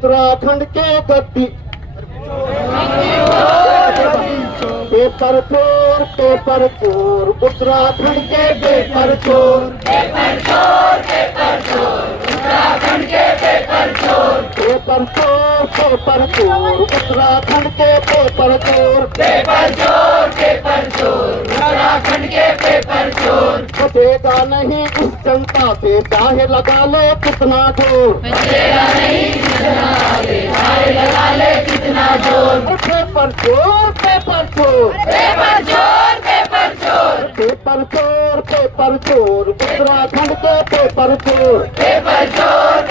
उत्तराखंड के गद्दी पेपर चोर उत्तराखंड के पेपर चोर उत्तराखंड के पेपर चोर उत्तराखंड के पेपर चोर उत्तराखंड के पेपर चोर बचेगा नहीं इस जनता से चाहे लगा ले कितना जोर बचेगा नहीं चाहे लगा ले कितना जोर पेपर चोर पेपर चोर उत्तराखंड के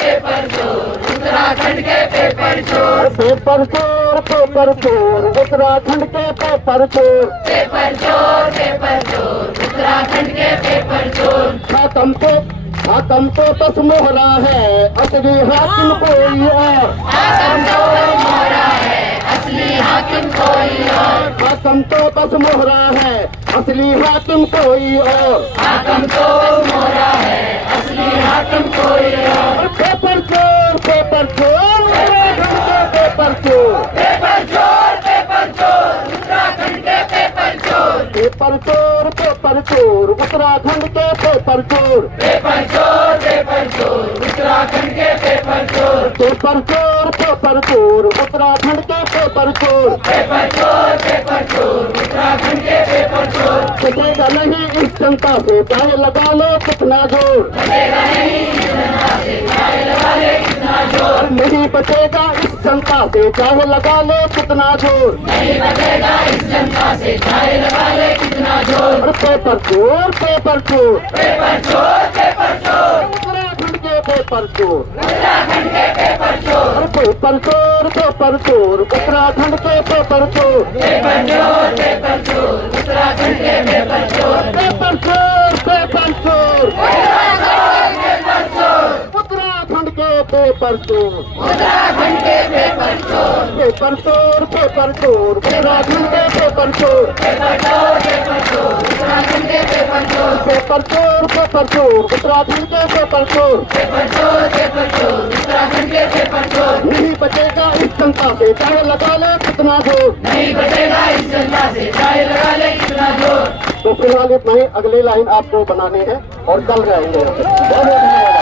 पेपर चोर उत्तराखंड के पेपर चोर उत्तराखंड के पेपर चोर उत्तराखंड के पेपर चोर हाकम तो बस मोहरा है असली हाकिम कोई और असली हाकिम कोई और हाकम तो बस मोहरा है असली हाकिम कोई और हाकिम तो मोहरा है असली हाकिम कोई और पेपर चोर उत्तराखंड के पेपर चोर पेपर चोर उत्तराखंड के पेपर चोर पेपर चोर उत्तराखंड के पेपर चोर पेपर चोर उत्तराखंड के पेपर चोर उत्तराखंड के पेपर चोर बचेगा नहीं इस जनता से चाहे लगा लो कितना जोर नहीं बचेगा इस जनता से चाहे लगा लो कितना जोर और पेपर चोर उत्तराखंड के पेपर चोर और पेपर चोर उत्तराखंड के पेपर चोर पेपर चोर उत्तराखंड के पेपर चोर पेपर चोर उत्तराखंड के पेपर चोर पेपर चोर उत्तराखंड के पेपर चोर नहीं बचेगा इस जनता से चाहे लगा ले कितना जोर तो फिलहाल इतना ही, अगली लाइन आपको बनानी है और कल रहेंगे। बहुत बहुत धन्यवाद।